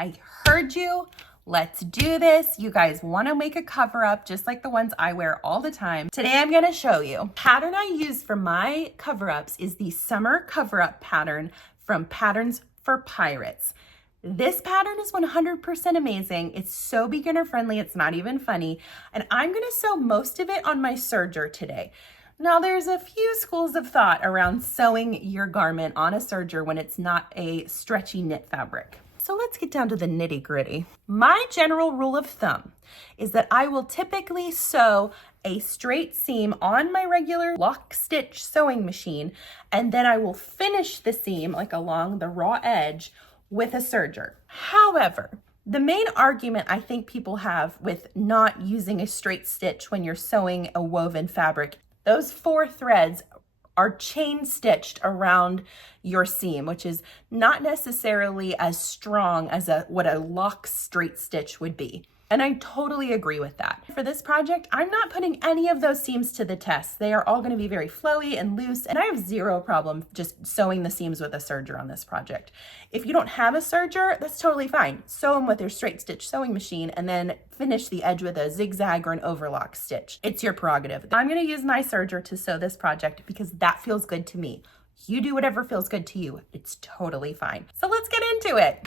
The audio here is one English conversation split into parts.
I heard you. Let's do this. You guys want to make a cover up just like the ones I wear all the time. Today I'm going to show you. Pattern I use for my cover ups is the summer cover up pattern from Patterns for Pirates. This pattern is 100% amazing. It's so beginner friendly. It's not even funny. And I'm going to sew most of it on my serger today. Now there's a few schools of thought around sewing your garment on a serger when it's not a stretchy knit fabric. So let's get down to the nitty gritty. My general rule of thumb is that I will typically sew a straight seam on my regular lock stitch sewing machine, and then I will finish the seam like along the raw edge with a serger. However, the main argument I think people have with not using a straight stitch when you're sewing a woven fabric, those 4 threads are chain stitched around your seam, which is not necessarily as strong as what a lock straight stitch would be. And I totally agree with that. For this project, I'm not putting any of those seams to the test. They are all going to be very flowy and loose, and I have zero problem just sewing the seams with a serger on this project. If you don't have a serger, that's totally fine. Sew them with your straight stitch sewing machine and then finish the edge with a zigzag or an overlock stitch. It's your prerogative. I'm going to use my serger to sew this project because that feels good to me. You do whatever feels good to you. It's totally fine. So let's get into it.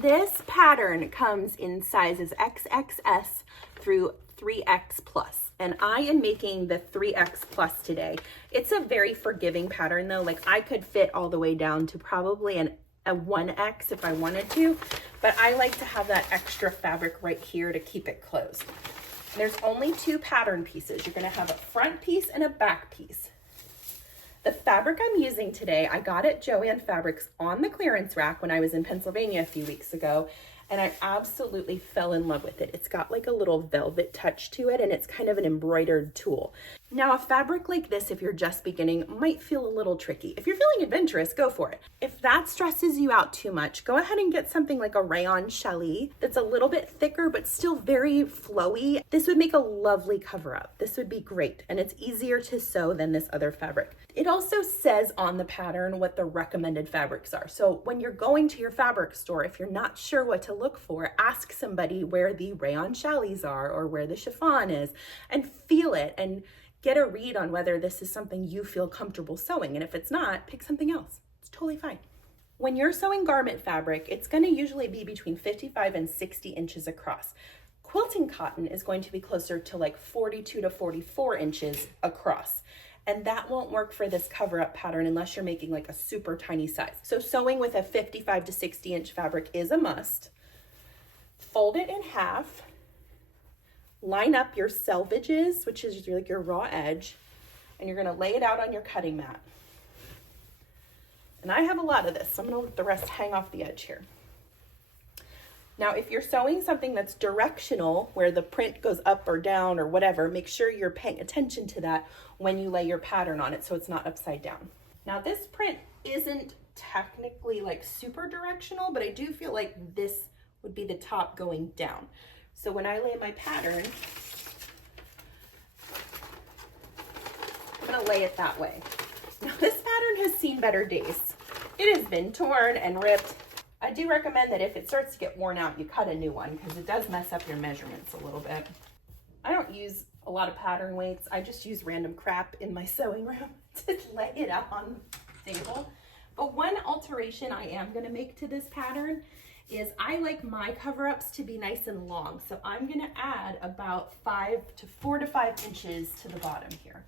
This pattern comes in sizes XXS through 3X plus, and I am making the 3X plus today. It's a very forgiving pattern though. Like I could fit all the way down to probably a 1X if I wanted to, but I like to have that extra fabric right here to keep it closed. There's only 2 pattern pieces. You're gonna have a front piece and a back piece. The fabric I'm using today, I got at Joann Fabrics on the clearance rack when I was in Pennsylvania a few weeks ago, and I absolutely fell in love with it. It's got like a little velvet touch to it, and it's kind of an embroidered tulle. Now, a fabric like this, if you're just beginning, might feel a little tricky. If you're feeling adventurous, go for it. If that stresses you out too much, go ahead and get something like a rayon challis that's a little bit thicker, but still very flowy. This would make a lovely cover up. This would be great, and it's easier to sew than this other fabric. It also says on the pattern what the recommended fabrics are. So when you're going to your fabric store, if you're not sure what to look for, ask somebody where the rayon challis are or where the chiffon is, and feel it and get a read on whether this is something you feel comfortable sewing. And if it's not, pick something else. It's totally fine. When you're sewing garment fabric, it's going to usually be between 55 and 60 inches across. Quilting cotton is going to be closer to like 42 to 44 inches across. And that won't work for this cover up pattern unless you're making like a super tiny size. So sewing with a 55 to 60 inch fabric is a must. Fold it in half. Line up your selvages, which is like your raw edge, and you're gonna lay it out on your cutting mat. And I have a lot of this, so I'm gonna let the rest hang off the edge here. Now, if you're sewing something that's directional, where the print goes up or down or whatever, make sure you're paying attention to that when you lay your pattern on it so it's not upside down. Now, this print isn't technically like super directional, but I do feel like this would be the top going down. So when I lay my pattern, I'm gonna lay it that way. Now this pattern has seen better days. It has been torn and ripped. I do recommend that if it starts to get worn out, you cut a new one because it does mess up your measurements a little bit. I don't use a lot of pattern weights. I just use random crap in my sewing room to lay it out on the table. But one alteration I am gonna make to this pattern is I like my cover-ups to be nice and long. So I'm gonna add about 4 to 5 inches to the bottom here.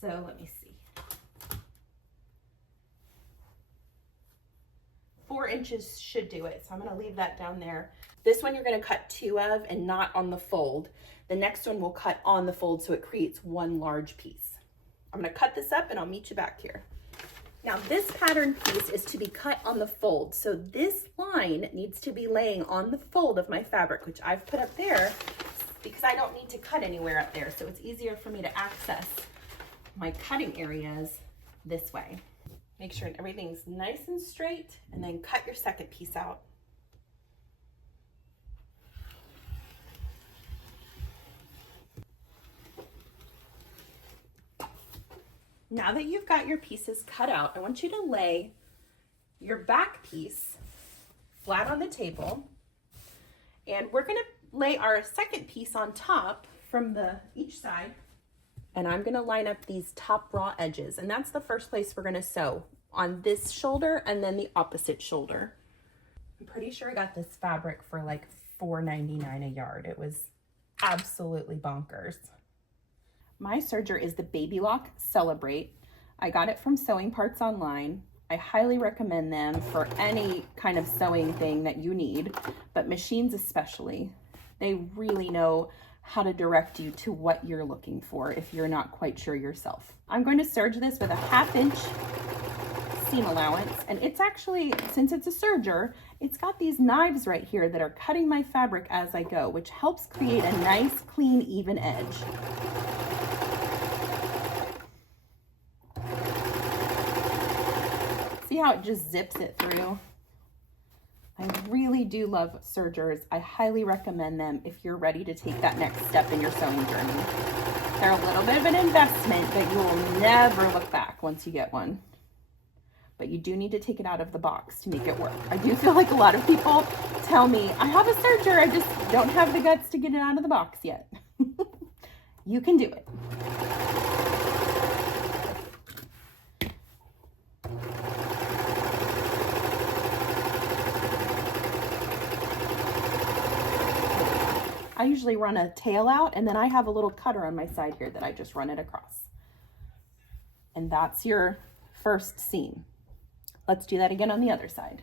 So let me see. 4 inches should do it. So I'm gonna leave that down there. This one you're gonna cut 2 of and not on the fold. The next one we'll cut on the fold so it creates one large piece. I'm gonna cut this up and I'll meet you back here. Now this pattern piece is to be cut on the fold. So this line needs to be laying on the fold of my fabric, which I've put up there because I don't need to cut anywhere up there. So it's easier for me to access my cutting areas this way. Make sure everything's nice and straight and then cut your second piece out. Now that you've got your pieces cut out, I want you to lay your back piece flat on the table. And we're gonna lay our second piece on top from each side. And I'm gonna line up these top raw edges. And that's the first place we're gonna sew, on this shoulder and then the opposite shoulder. I'm pretty sure I got this fabric for like $4.99 a yard. It was absolutely bonkers. My serger is the Baby Lock Celebrate. I got it from Sewing Parts Online. I highly recommend them for any kind of sewing thing that you need, but machines especially. They really know how to direct you to what you're looking for if you're not quite sure yourself. I'm going to serge this with a 1/2 inch seam allowance, and it's actually, since it's a serger, it's got these knives right here that are cutting my fabric as I go, which helps create a nice, clean, even edge. See how it just zips it through? I really do love sergers. I highly recommend them if you're ready to take that next step in your sewing journey. They're a little bit of an investment, but you will never look back once you get one. But you do need to take it out of the box to make it work. I do feel like a lot of people tell me, I have a serger, I just don't have the guts to get it out of the box yet. You can do it. I usually run a tail out, and then I have a little cutter on my side here that I just run it across. And that's your first seam. Let's do that again on the other side.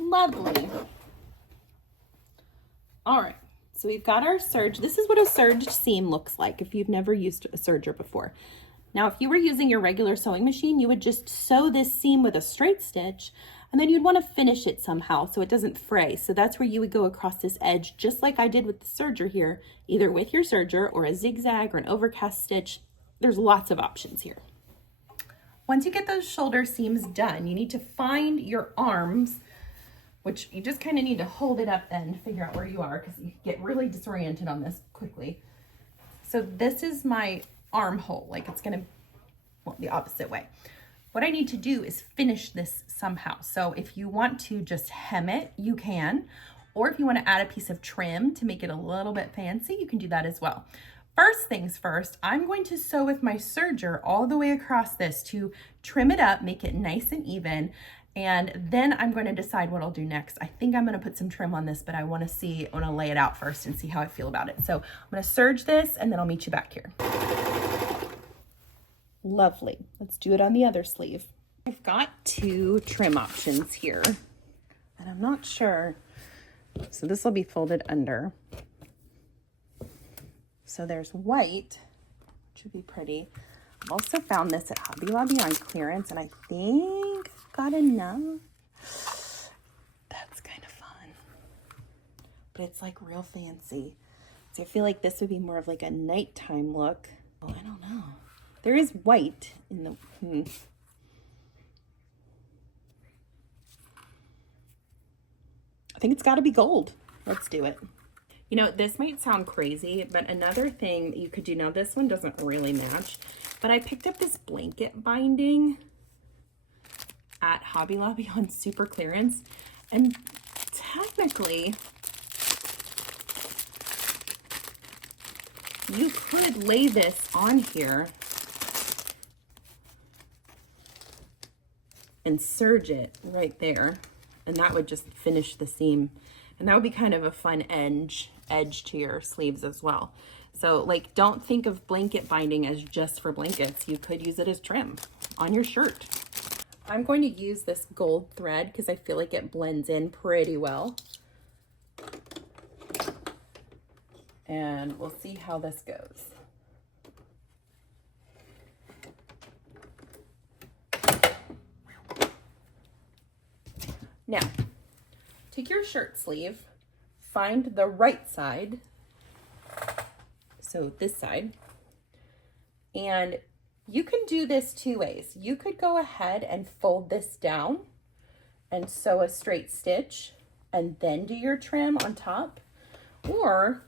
Lovely. All right, so we've got our serge. This is what a serged seam looks like if you've never used a serger before. Now, if you were using your regular sewing machine, you would just sew this seam with a straight stitch, and then you'd want to finish it somehow so it doesn't fray. So that's where you would go across this edge, just like I did with the serger here, either with your serger or a zigzag or an overcast stitch. There's lots of options here. Once you get those shoulder seams done, you need to find your arms, which you just kind of need to hold it up then to figure out where you are, because you get really disoriented on this quickly. So this is my armhole, like it's gonna, well, the opposite way. What I need to do is finish this somehow. So if you want to just hem it, you can, or if you want to add a piece of trim to make it a little bit fancy, you can do that as well. First things first, I'm going to sew with my serger all the way across this to trim it up, make it nice and even, and then I'm going to decide what I'll do next. I think I'm going to put some trim on this, but I want to lay it out first and see how I feel about it. So I'm going to serge this, and then I'll meet you back here. Lovely. Let's do it on the other sleeve. I've got 2 trim options here, and I'm not sure. So this will be folded under. So there's white, which would be pretty. I've also found this at Hobby Lobby on clearance, and I think I've got enough. That's kind of fun. But it's like real fancy. So I feel like this would be more of like a nighttime look. Oh, I don't know. There is white in the, I think it's got to be gold. Let's do it. You know, this might sound crazy, but another thing that you could do, now this one doesn't really match, but I picked up this blanket binding at Hobby Lobby on super clearance, and technically you could lay this on here and serge it right there, and that would just finish the seam, and that would be kind of a fun edge to your sleeves as well. So like, don't think of blanket binding as just for blankets. You could use it as trim on your shirt. I'm going to use this gold thread because I feel like it blends in pretty well, and we'll see how this goes. Now, take your shirt sleeve, find the right side, so this side, and you can do this 2 ways. You could go ahead and fold this down and sew a straight stitch and then do your trim on top, or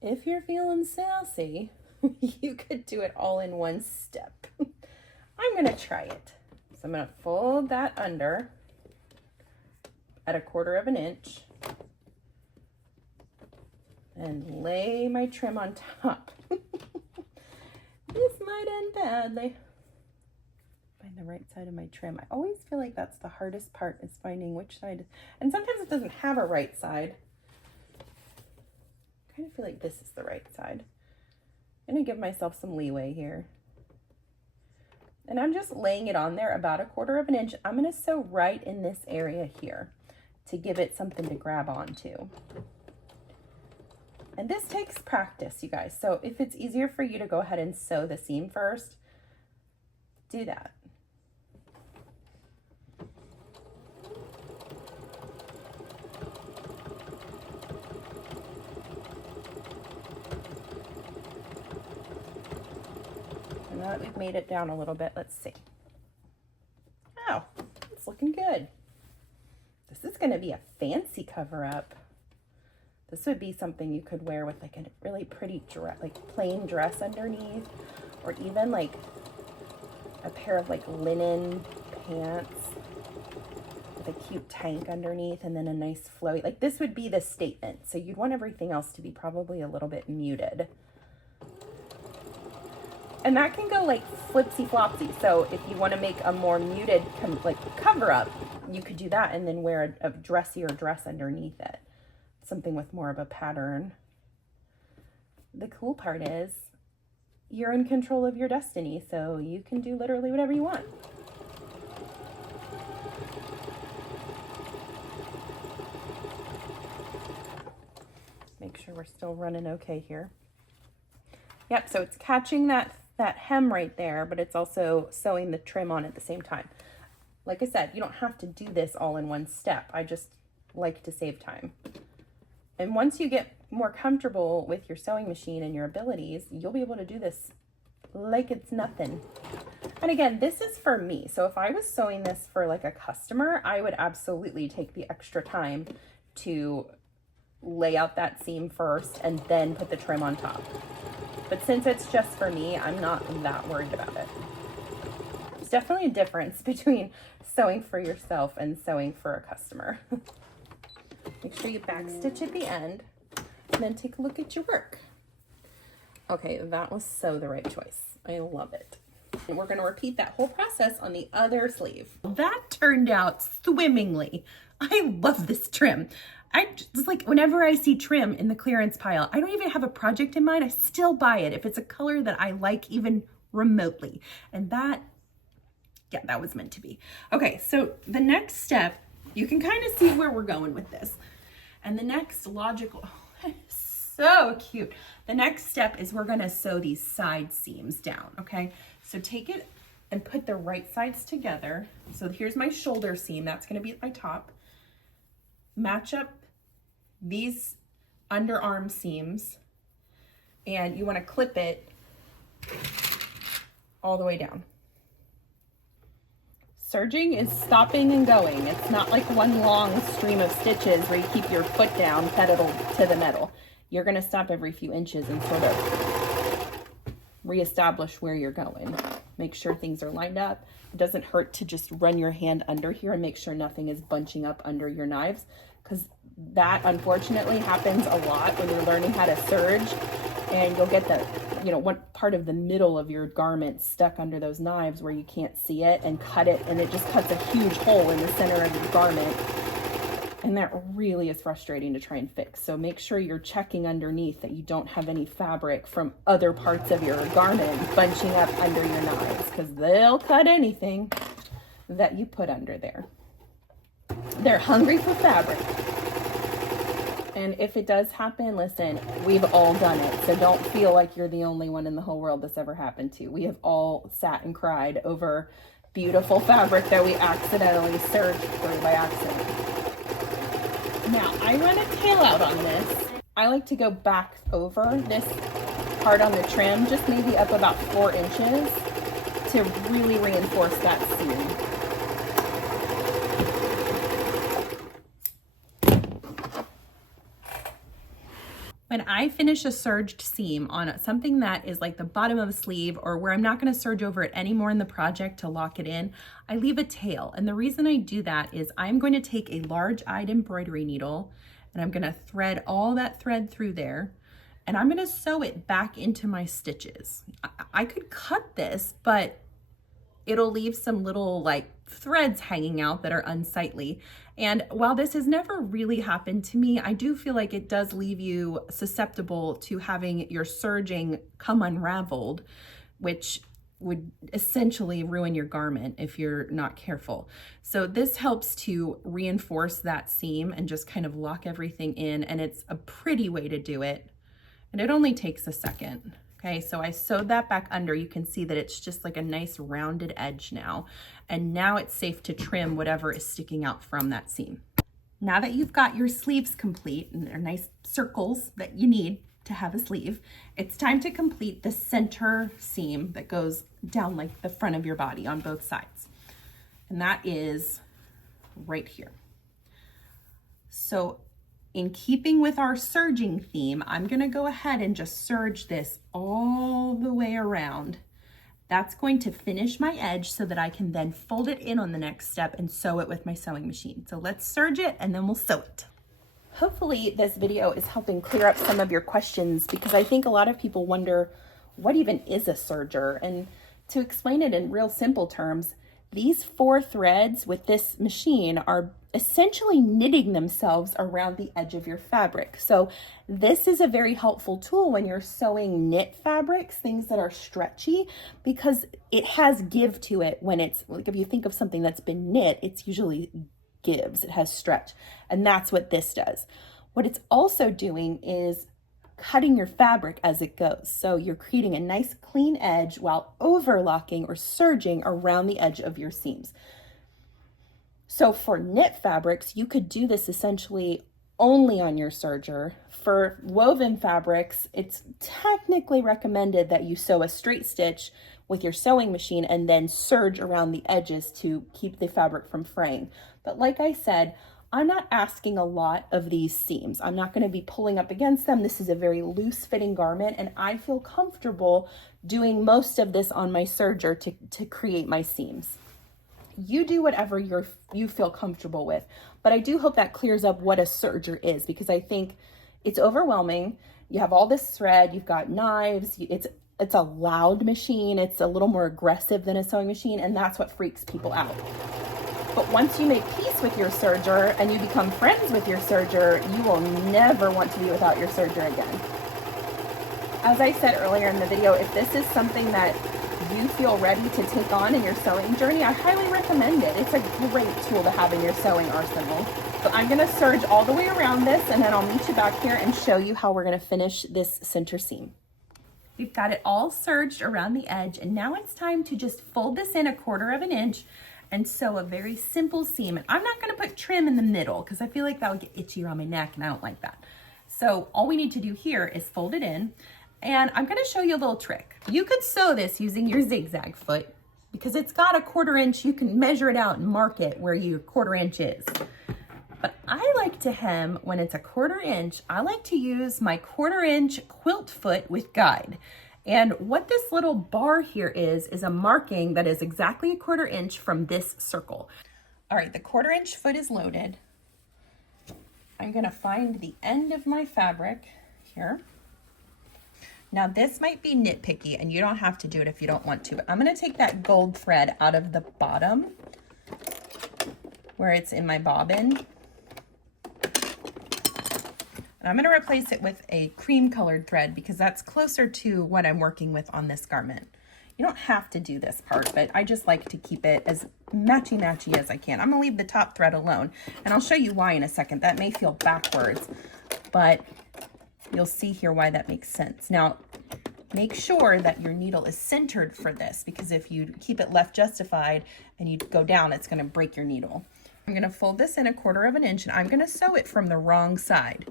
if you're feeling sassy, you could do it all in one step. I'm gonna try it. So I'm going to fold that under at 1/4 of an inch and lay my trim on top. This might end badly. Find the right side of my trim. I always feel like that's the hardest part, is finding which side. And sometimes it doesn't have a right side. I kind of feel like this is the right side. I'm going to give myself some leeway here. And I'm just laying it on there about 1/4 of an inch. I'm going to sew right in this area here to give it something to grab onto. And this takes practice, you guys. So if it's easier for you to go ahead and sew the seam first, do that. And now that we've made it down a little bit, let's see. Oh, it's looking good. This is going to be a fancy cover-up. This would be something you could wear with like a really pretty dress, like plain dress underneath, or even like a pair of like linen pants with a cute tank underneath and then a nice flowy. Like this would be the statement. So you'd want everything else to be probably a little bit muted. And that can go like flipsy flopsy. So if you want to make a more muted like cover up, you could do that and then wear a dressier dress underneath it. Something with more of a pattern. The cool part is you're in control of your destiny, so you can do literally whatever you want. Make sure we're still running okay here. Yep, so it's catching that hem right there, but it's also sewing the trim on at the same time. Like I said, you don't have to do this all in one step. I just like to save time. And once you get more comfortable with your sewing machine and your abilities, you'll be able to do this like it's nothing. And again, this is for me. So if I was sewing this for like a customer, I would absolutely take the extra time to lay out that seam first and then put the trim on top. But since it's just for me, I'm not that worried about it. There's definitely a difference between sewing for yourself and sewing for a customer. Make sure you backstitch at the end and then take a look at your work. Okay, that was so the right choice. I love it. And we're going to repeat that whole process on the other sleeve. That turned out swimmingly. I love this trim. I just like, whenever I see trim in the clearance pile, I don't even have a project in mind. I still buy it if it's a color that I like even remotely. And that, yeah, that was meant to be. Okay, so the next step, you can kind of see where we're going with this. And the next logical, so cute. The next step is we're gonna sew these side seams down, okay? So take it and put the right sides together. So here's my shoulder seam, that's gonna be at my top. Match up these underarm seams, and you wanna clip it all the way down. Serging is stopping and going. It's not like one long stream of stitches where you keep your foot down, pedal to the metal. You're gonna stop every few inches and sort of reestablish where you're going. Make sure things are lined up. It doesn't hurt to just run your hand under here and make sure nothing is bunching up under your knives, because that unfortunately happens a lot when you're learning how to serge, and you'll get the, you know, one part of the middle of your garment stuck under those knives where you can't see it, and cut it, and it just cuts a huge hole in the center of your garment. And that really is frustrating to try and fix. So make sure you're checking underneath that you don't have any fabric from other parts of your garment bunching up under your knives, because they'll cut anything that you put under there. They're hungry for fabric. And if it does happen, listen, we've all done it. So don't feel like you're the only one in the whole world this ever happened to. We have all sat and cried over beautiful fabric that we accidentally serged through by accident. Now, I run a tail out on this. I like to go back over this part on the trim, just maybe up about 4 inches to really reinforce that seam. When I finish a serged seam on something that is like the bottom of a sleeve or where I'm not going to serge over it anymore in the project to lock it in, I leave a tail. And the reason I do that is I'm going to take a large-eyed embroidery needle and I'm going to thread all that thread through there and I'm going to sew it back into my stitches. I could cut this, but it'll leave some little like threads hanging out that are unsightly. And while this has never really happened to me, I do feel like it does leave you susceptible to having your serging come unraveled, which would essentially ruin your garment if you're not careful. So this helps to reinforce that seam and just kind of lock everything in, and it's a pretty way to do it. And it only takes a second. Okay, so I sewed that back under. You can see that it's just like a nice rounded edge now. And now it's safe to trim whatever is sticking out from that seam. Now that you've got your sleeves complete, and they're nice circles that you need to have a sleeve, it's time to complete the center seam that goes down like the front of your body on both sides. And that is right here. So in keeping with our serging theme, I'm gonna go ahead and just serge this all the way around. That's going to finish my edge so that I can then fold it in on the next step and sew it with my sewing machine. So let's serge it and then we'll sew it. Hopefully this video is helping clear up some of your questions, because I think a lot of people wonder, what even is a serger? And to explain it in real simple terms, these 4 threads with this machine are essentially knitting themselves around the edge of your fabric. So this is a very helpful tool when you're sewing knit fabrics, things that are stretchy, because it has give to it. When it's like, if you think of something that's been knit, it's usually gives, it has stretch, and that's what this does. What it's also doing is cutting your fabric as it goes. So you're creating a nice clean edge while overlocking or serging around the edge of your seams. So for knit fabrics, you could do this essentially only on your serger. For woven fabrics, it's technically recommended that you sew a straight stitch with your sewing machine and then serge around the edges to keep the fabric from fraying. But like I said, I'm not asking a lot of these seams. I'm not going to be pulling up against them. This is a very loose fitting garment, and I feel comfortable doing most of this on my serger to create my seams. You do whatever you feel comfortable with, but I do hope that clears up what a serger is, because I think it's overwhelming. You have all this thread, you've got knives, it's a loud machine, it's a little more aggressive than a sewing machine, and that's what freaks people out. But once you make peace with your serger and you become friends with your serger, you will never want to be without your serger again. As I said earlier in the video, if this is something that you feel ready to take on in your sewing journey, I highly recommend it. It's a great tool to have in your sewing arsenal. So I'm gonna serge all the way around this, and then I'll meet you back here and show you how we're gonna finish this center seam. We've got it all serged around the edge, and now it's time to just fold this in 1/4 of an inch and sew a very simple seam. And I'm not gonna put trim in the middle because I feel like that would get itchy around my neck and I don't like that. So all we need to do here is fold it in, and I'm gonna show you a little trick. You could sew this using your zigzag foot because it's got 1/4 inch. You can measure it out and mark it where your 1/4 inch is. But I like to hem when it's 1/4 inch. I like to use my 1/4 inch quilt foot with guide. And what this little bar here is a marking that is exactly 1/4 inch from this circle. All right, the 1/4 inch foot is loaded. I'm gonna find the end of my fabric here. Now this might be nitpicky and you don't have to do it if you don't want to, but I'm gonna take that gold thread out of the bottom where it's in my bobbin. And I'm gonna replace it with a cream colored thread because that's closer to what I'm working with on this garment. You don't have to do this part, but I just like to keep it as matchy-matchy as I can. I'm gonna leave the top thread alone, and I'll show you why in a second. That may feel backwards, but you'll see here why that makes sense. Now, make sure that your needle is centered for this, because if you keep it left justified and you go down, it's gonna break your needle. I'm gonna fold this in 1/4 of an inch, and I'm gonna sew it from the wrong side,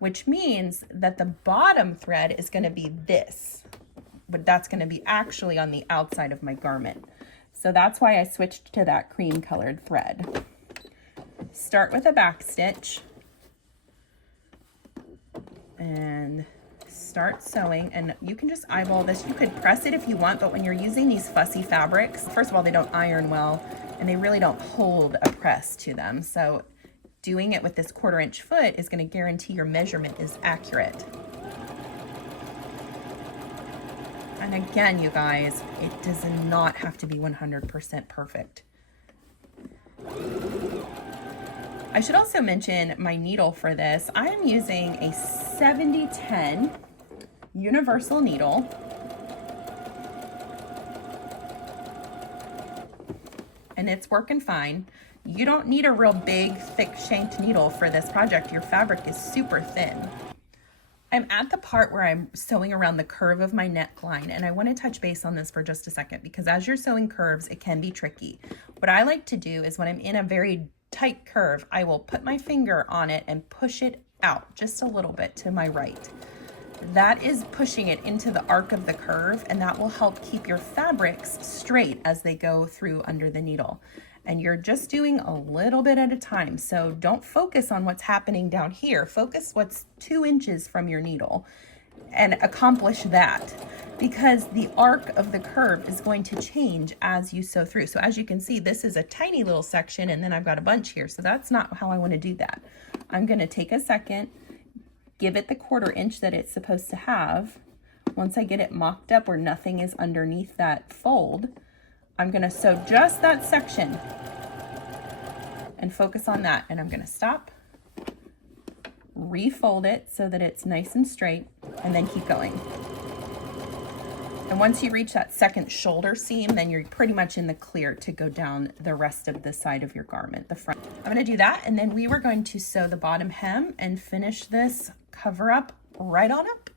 which means that the bottom thread is gonna be this, but that's gonna be actually on the outside of my garment. So that's why I switched to that cream colored thread. Start with a back stitch, and start sewing. And you can just eyeball this. You could press it if you want, but when you're using these fussy fabrics, first of all, they don't iron well and they really don't hold a press to them. So doing it with this 1/4 inch foot is going to guarantee your measurement is accurate. And again, you guys, it does not have to be 100% perfect. I should also mention my needle for this. I am using a 7010 universal needle. And it's working fine. You don't need a real big, thick shanked needle for this project. Your fabric is super thin. I'm at the part where I'm sewing around the curve of my neckline, and I want to touch base on this for just a second because as you're sewing curves, it can be tricky. What I like to do is when I'm in a very tight curve, I will put my finger on it and push it out just a little bit to my right. That is pushing it into the arc of the curve, and that will help keep your fabrics straight as they go through under the needle. And you're just doing a little bit at a time. So don't focus on what's happening down here. Focus what's 2 inches from your needle and accomplish that, because the arc of the curve is going to change as you sew through. So as you can see, this is a tiny little section and then I've got a bunch here. So that's not how I want to do that. I'm going to take a second, give it the 1/4 inch that it's supposed to have. Once I get it mocked up where nothing is underneath that fold, I'm going to sew just that section and focus on that. And I'm going to stop, refold it so that it's nice and straight, and then keep going. And once you reach that second shoulder seam, then you're pretty much in the clear to go down the rest of the side of your garment, the front. I'm going to do that, and then we were going to sew the bottom hem and finish this cover up right on up.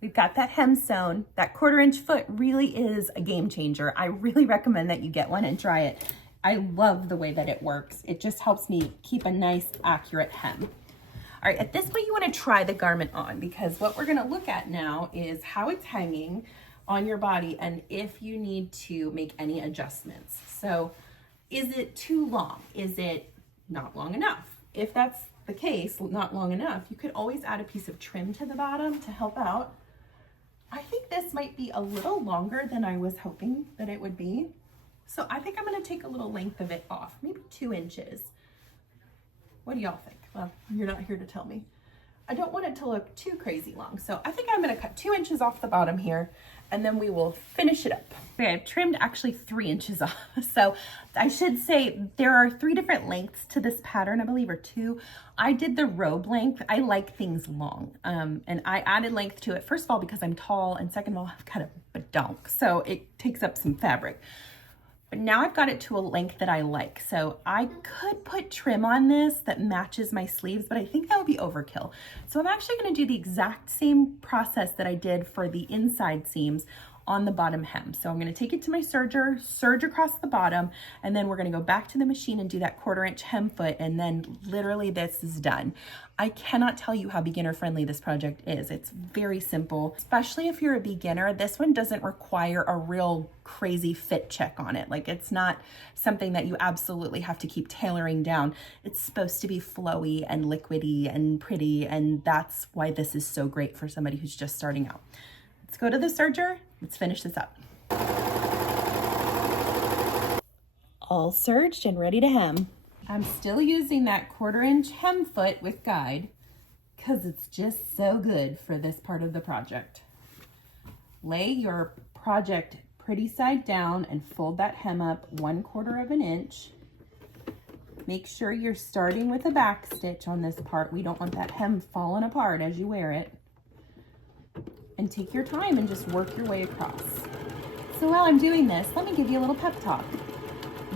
We've got that hem sewn. That 1/4 inch foot really is a game changer. I really recommend that you get one and try it. I love the way that it works. It just helps me keep a nice, accurate hem. All right, at this point, you want to try the garment on, because what we're going to look at now is how it's hanging on your body and if you need to make any adjustments. So is it too long? Is it not long enough? If that's the case, not long enough, you could always add a piece of trim to the bottom to help out. I think this might be a little longer than I was hoping that it would be. So I think I'm going to take a little length of it off, maybe 2 inches. What do y'all think? Well, you're not here to tell me. I don't want it to look too crazy long. So I think I'm going to cut 2 inches off the bottom here, and then we will finish it up. Okay, I've trimmed actually 3 inches off. So I should say there are 3 different lengths to this pattern, I believe, or 2. I did the robe length. I like things long. And I added length to it, first of all, because I'm tall, and second of all, I've got a badonk. So it takes up some fabric. But now I've got it to a length that I like. So I could put trim on this that matches my sleeves, but I think that would be overkill. So I'm actually going to do the exact same process that I did for the inside seams on the bottom hem. So I'm going to take it to my serger, serge across the bottom, and then we're going to go back to the machine and do that 1/4 inch hem foot, and then literally this is done. I cannot tell you how beginner friendly this project is. It's very simple, especially if you're a beginner. This one doesn't require a real crazy fit check on it. Like, it's not something that you absolutely have to keep tailoring down. It's supposed to be flowy and liquidy and pretty, and that's why this is so great for somebody who's just starting out. Let's go to the serger. Let's finish this up. All serged and ready to hem. I'm still using that 1/4 inch hem foot with guide because it's just so good for this part of the project. Lay your project pretty side down and fold that hem up 1/4 inch. Make sure you're starting with a back stitch on this part. We don't want that hem falling apart as you wear it. And take your time and just work your way across. So while I'm doing this, let me give you a little pep talk.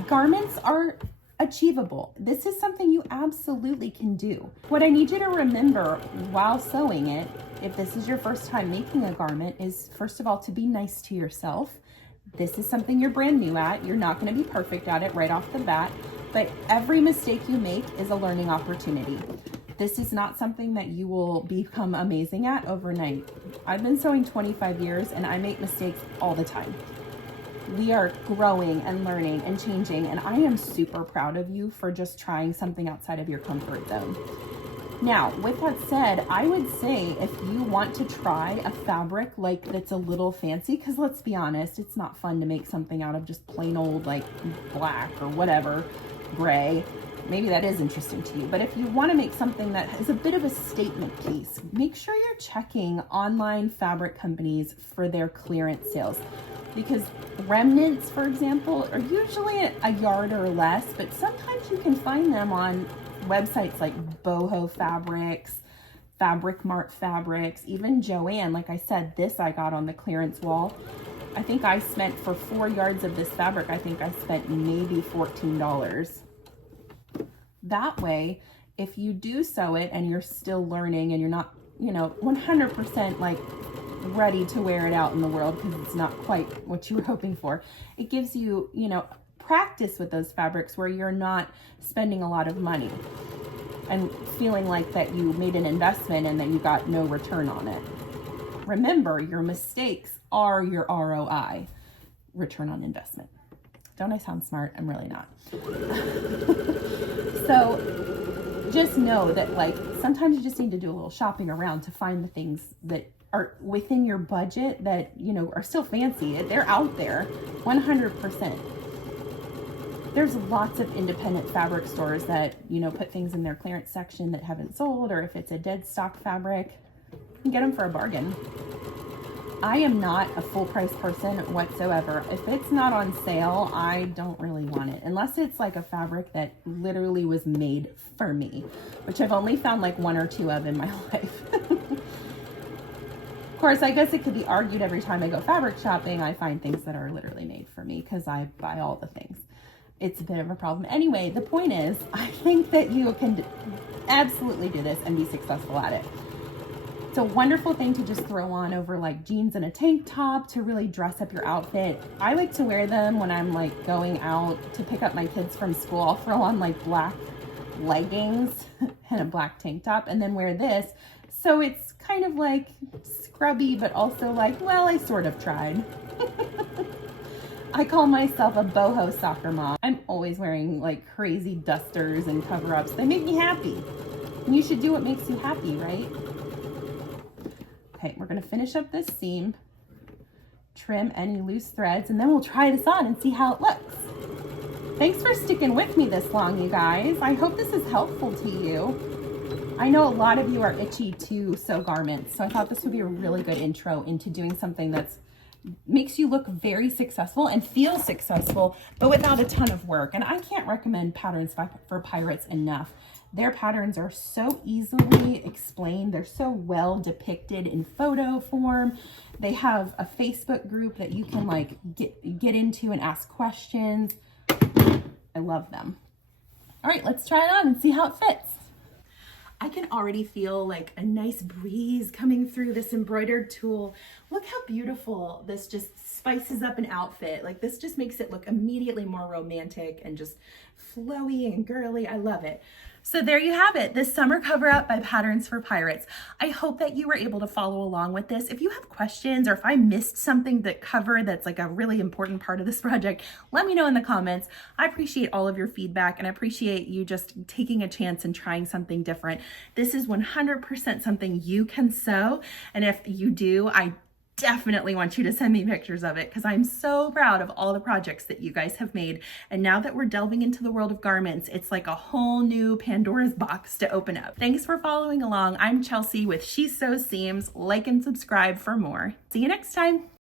Garments are achievable. This is something you absolutely can do. What I need you to remember while sewing it, if this is your first time making a garment, is first of all to be nice to yourself. This is something you're brand new at. You're not going to be perfect at it right off the bat, but every mistake you make is a learning opportunity. This is not something that you will become amazing at overnight. I've been sewing 25 years and I make mistakes all the time. We are growing and learning and changing, and I am super proud of you for just trying something outside of your comfort zone. Now, with that said, I would say if you want to try a fabric like that's a little fancy, because let's be honest, it's not fun to make something out of just plain old like black or whatever, gray. Maybe that is interesting to you. But if you want to make something that is a bit of a statement piece, make sure you're checking online fabric companies for their clearance sales. Because remnants, for example, are usually a yard or less, but sometimes you can find them on websites like Boho Fabrics, Fabric Mart Fabrics, even Joann. Like I said, this I got on the clearance wall. I think I spent, for 4 yards of this fabric, I think I spent maybe $14. That way, if you do sew it and you're still learning and you're not, 100% like ready to wear it out in the world because it's not quite what you were hoping for, it gives you, practice with those fabrics where you're not spending a lot of money and feeling like that you made an investment and that you got no return on it. Remember, your mistakes are your ROI, return on investment. Don't I sound smart? I'm really not. So just know that like sometimes you just need to do a little shopping around to find the things that are within your budget that, are still fancy. They're out there 100%. There's lots of independent fabric stores that, put things in their clearance section that haven't sold, or if it's a dead stock fabric, you can get them for a bargain. I am not a full price person whatsoever. If it's not on sale, I don't really want it, unless it's like a fabric that literally was made for me, which I've only found like 1 or 2 of in my life. Of course, I guess it could be argued every time I go fabric shopping, I find things that are literally made for me because I buy all the things. It's a bit of a problem. Anyway, the point is, I think that you can absolutely do this and be successful at it. It's a wonderful thing to just throw on over like jeans and a tank top to really dress up your outfit. I like to wear them when I'm like going out to pick up my kids from school. I'll throw on like black leggings and a black tank top and then wear this. So it's kind of like scrubby, but also like, well, I sort of tried. I call myself a boho soccer mom. I'm always wearing like crazy dusters and cover-ups. They make me happy. And you should do what makes you happy, right? Okay, we're gonna finish up this seam, trim any loose threads, and then we'll try this on and see how it looks. Thanks for sticking with me this long, you guys. I hope this is helpful to you. I know a lot of you are itchy to sew garments, so I thought this would be a really good intro into doing something that's makes you look very successful and feel successful, but without a ton of work. And I can't recommend Patterns for Pirates enough. Their patterns are so easily explained. They're so well depicted in photo form. They have a Facebook group that you can like get into and ask questions. I love them. All right, let's try it on and see how it fits. I can already feel like a nice breeze coming through this embroidered tulle. Look how beautiful this just spices up an outfit. Like this just makes it look immediately more romantic and just flowy and girly. I love it. So there you have it, this summer cover up by Patterns for Pirates. I hope that you were able to follow along with this. If you have questions or if I missed something that covered that's like a really important part of this project, let me know in the comments. I appreciate all of your feedback and I appreciate you just taking a chance and trying something different. This is 100% something you can sew. And if you do, I definitely want you to send me pictures of it because I'm so proud of all the projects that you guys have made. And now that we're delving into the world of garments, it's like a whole new Pandora's box to open up. Thanks for following along. I'm Chelsea with She Sews Seams. Like and subscribe for more. See you next time.